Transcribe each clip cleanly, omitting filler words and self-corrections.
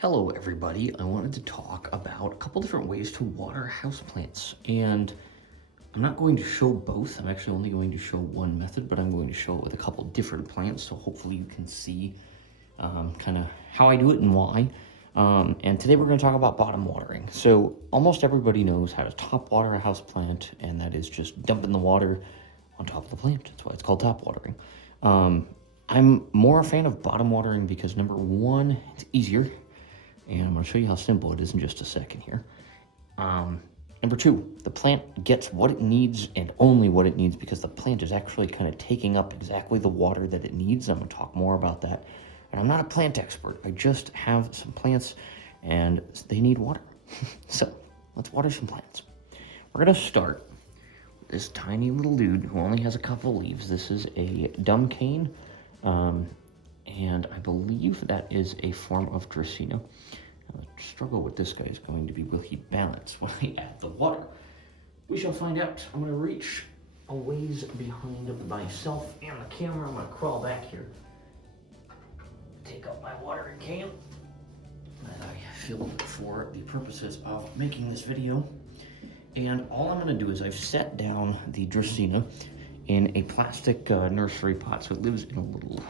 Hello everybody, I wanted to talk about a couple different ways to water houseplants, and I'm not going to show both. I'm actually only going to show one method, but I'm going to show it with a couple different plants, so hopefully you can see kind of how I do it and why. And today we're going to talk about bottom watering. So almost everybody knows how to top water a houseplant, and that is just dumping the water on top of the plant. That's why it's called top watering. I'm more a fan of bottom watering because number one, it's easier. And I'm going to show you how simple it is in just a second here. Number two, the plant gets what it needs and only what it needs because the plant is actually kind of taking up exactly the water that it needs. I'm going to talk more about that. And I'm not a plant expert. I just have some plants and they need water. So let's water some plants. We're going to start with this tiny little dude who only has a couple leaves. This is a dumb cane. And I believe that is a form of Dracaena. The struggle with this guy is going to be, will he balance when I add the water? We shall find out. I'm going to reach a ways behind myself and the camera. I'm going to crawl back here, take up my watering can that I filled for the purposes of making this video. And all I'm going to do is I've set down the Dracaena in a plastic nursery pot, so it lives in a little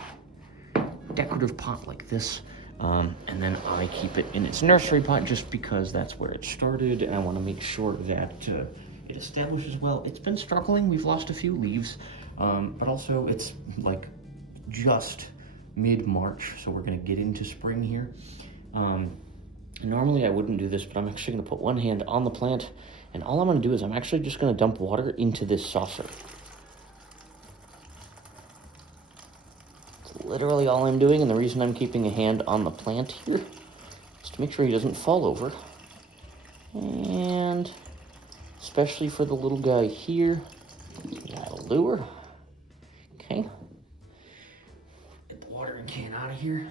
decorative pot like this, and then I keep it in its nursery pot just because that's where it started, and I want to make sure that it establishes well. It's been struggling. We've lost a few leaves, but also it's like just mid-March, so we're going to get into spring here. Normally I wouldn't do this, but I'm actually going to put one hand on the plant, and all I'm going to do is I'm actually just going to dump water into this saucer. Literally all I'm doing, and the reason I'm keeping a hand on the plant here is to make sure he doesn't fall over. And especially for the little guy here, that'll lure. Okay. Get the watering can out of here.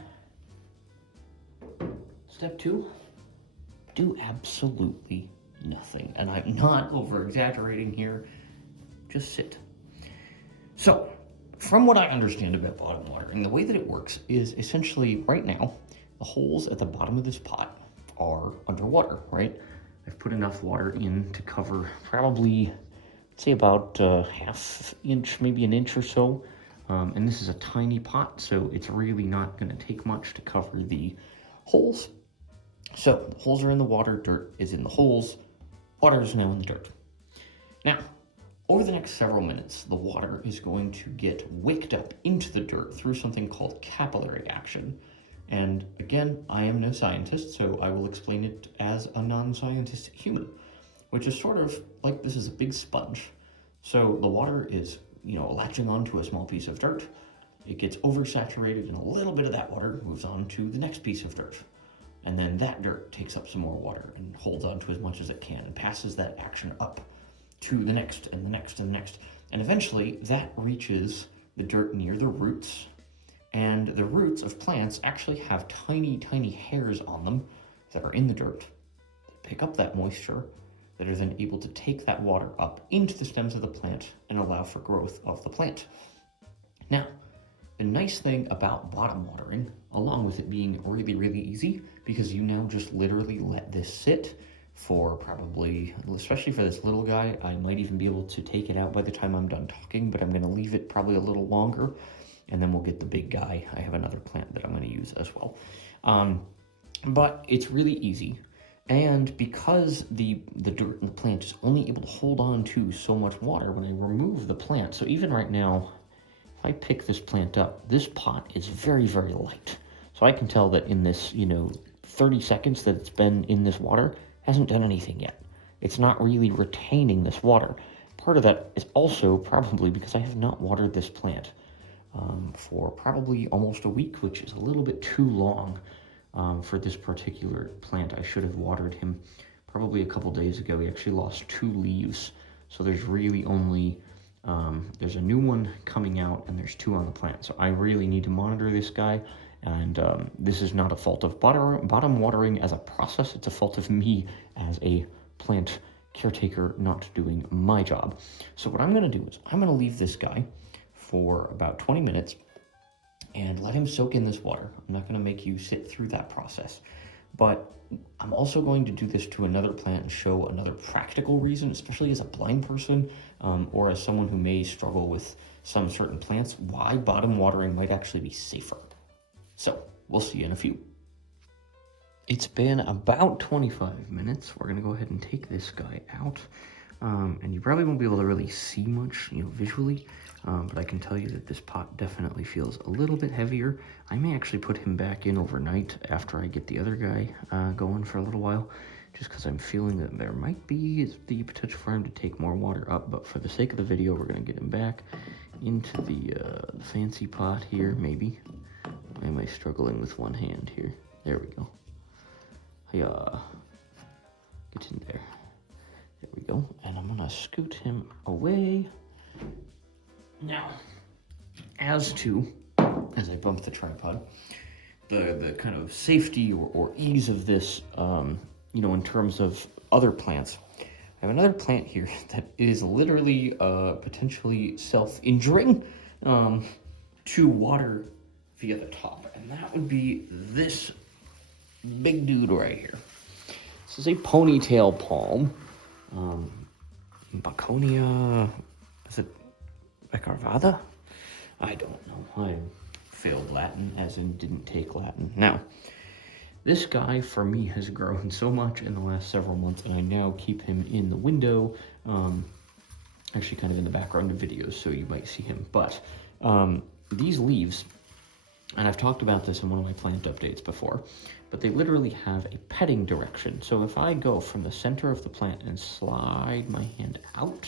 Step two, do absolutely nothing. And I'm not over-exaggerating here, just sit. So, from what I understand about bottom watering, the way that it works is essentially right now, the holes at the bottom of this pot are underwater, right? I've put enough water in to cover probably, say about half inch, maybe an inch or so. And this is a tiny pot, so it's really not going to take much to cover the holes. So the holes are in the water, dirt is in the holes, water is now in the dirt. Now, over the next several minutes, the water is going to get wicked up into the dirt through something called capillary action. And again, I am no scientist, so I will explain it as a non-scientist human, which is sort of like this is a big sponge. So the water is, latching onto a small piece of dirt. It gets oversaturated, and a little bit of that water moves on to the next piece of dirt. And then that dirt takes up some more water and holds on to as much as it can and passes that action up to the next and the next and the next. And eventually that reaches the dirt near the roots. And the roots of plants actually have tiny, tiny hairs on them that are in the dirt. They pick up that moisture that are then able to take that water up into the stems of the plant and allow for growth of the plant. Now, the nice thing about bottom watering, along with it being really, really easy, because you now just literally let this sit for probably, especially for this little guy, I might even be able to take it out by the time I'm done talking, but I'm going to leave it probably a little longer, and then we'll get the big guy. I have another plant that I'm going to use as well. But it's really easy, and because the dirt in the plant is only able to hold on to so much water when I remove the plant, so even right now, if I pick this plant up, this pot is very, very light. So I can tell that in this, 30 seconds that it's been in this water, hasn't done anything yet. It's not really retaining this water. Part of that is also probably because I have not watered this plant for probably almost a week, which is a little bit too long for this particular plant. I should have watered him probably a couple days ago. He actually lost 2 leaves. So there's really only, there's a new one coming out and there's 2 on the plant. So I really need to monitor this guy. And this is not a fault of bottom watering as a process. It's a fault of me as a plant caretaker not doing my job. So what I'm going to do is I'm going to leave this guy for about 20 minutes and let him soak in this water. I'm not going to make you sit through that process. But I'm also going to do this to another plant and show another practical reason, especially as a blind person or as someone who may struggle with some certain plants, why bottom watering might actually be safer. So we'll see you in a few. It's been about 25 minutes. We're gonna go ahead and take this guy out. And you probably won't be able to really see much, visually, but I can tell you that this pot definitely feels a little bit heavier. I may actually put him back in overnight after I get the other guy going for a little while, just because I'm feeling that there might be the potential for him to take more water up, but for the sake of the video, we're gonna get him back into the fancy pot here, maybe. Why am I struggling with one hand here? There we go. Yeah, get in there. There we go, and I'm gonna scoot him away. Now, as I bump the tripod, the kind of safety or ease of this, in terms of other plants, I have another plant here that is literally potentially self-injuring to water via the top, and that would be this big dude right here. This is a ponytail palm. Baconia, is it Becarvada? I don't know. I failed Latin, as in didn't take Latin. Now, this guy for me has grown so much in the last several months, and I now keep him in the window, actually kind of in the background of videos, so you might see him. But these leaves, and I've talked about this in one of my plant updates before, but they literally have a petting direction. So if I go from the center of the plant and slide my hand out,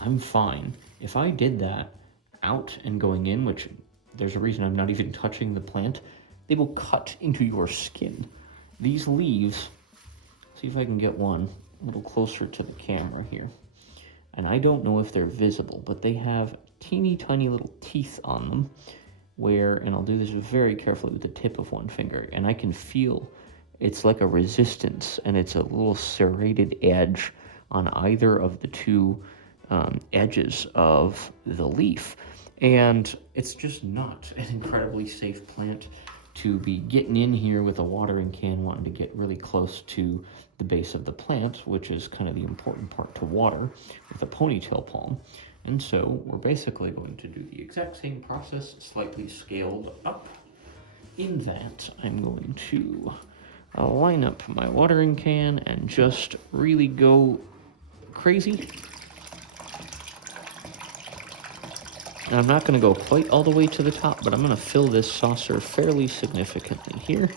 I'm fine. If I did that out and going in, which there's a reason I'm not even touching the plant, they will cut into your skin. These leaves, see if I can get one a little closer to the camera here. And I don't know if they're visible, but they have teeny tiny little teeth on them, where, and I'll do this very carefully with the tip of one finger, and I can feel it's like a resistance, and it's a little serrated edge on either of the two edges of the leaf. And it's just not an incredibly safe plant to be getting in here with a watering can, wanting to get really close to the base of the plant, which is kind of the important part to water with a ponytail palm. And so we're basically going to do the exact same process, slightly scaled up. In that, I'm going to line up my watering can and just really go crazy. And I'm not going to go quite all the way to the top, but I'm going to fill this saucer fairly significantly here.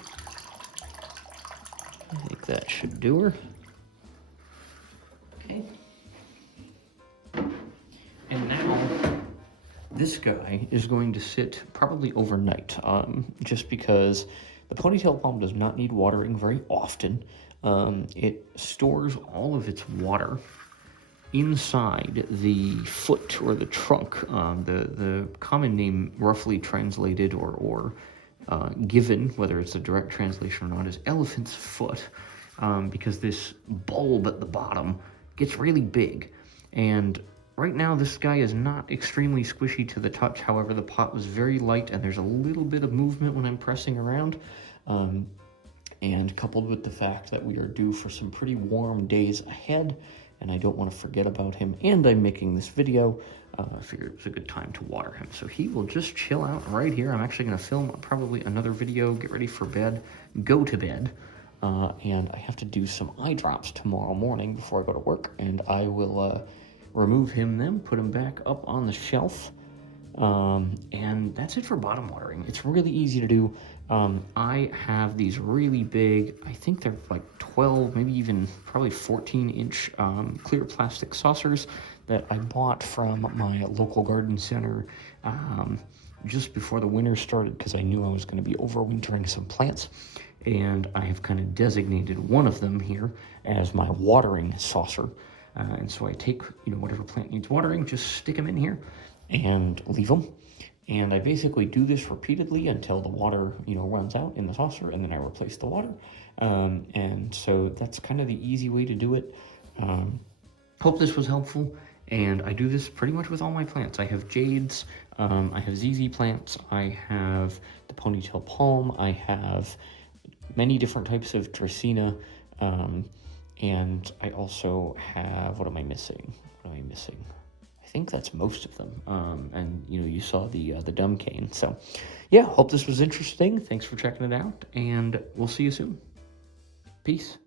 I think that should do her. Okay. And now, this guy is going to sit probably overnight, just because the ponytail palm does not need watering very often. It stores all of its water inside the foot or the trunk. The common name, roughly translated or given, whether it's a direct translation or not, is elephant's foot, because this bulb at the bottom gets really big. And right now, this guy is not extremely squishy to the touch. However, the pot was very light, and there's a little bit of movement when I'm pressing around. And coupled with the fact that we are due for some pretty warm days ahead, and I don't want to forget about him, and I'm making this video, I figured it was a good time to water him. So he will just chill out right here. I'm actually going to film probably another video, get ready for bed, go to bed, and I have to do some eye drops tomorrow morning before I go to work, and I will remove him then, put him back up on the shelf, and that's it for bottom watering. It's really easy to do. I have these really big, I think they're like 12, maybe even probably 14-inch clear plastic saucers that I bought from my local garden center just before the winter started, because I knew I was going to be overwintering some plants. And I have kind of designated one of them here as my watering saucer. And so I take, whatever plant needs watering, just stick them in here and leave them. And I basically do this repeatedly until the water, runs out in the saucer, and then I replace the water. And so that's kind of the easy way to do it. Hope this was helpful. And I do this pretty much with all my plants. I have jades, I have ZZ plants, I have the ponytail palm, I have many different types of Dracaena, and I also have, what am I missing? I think that's most of them. And you saw the dumb cane. So yeah, hope this was interesting. Thanks for checking it out, and we'll see you soon. Peace.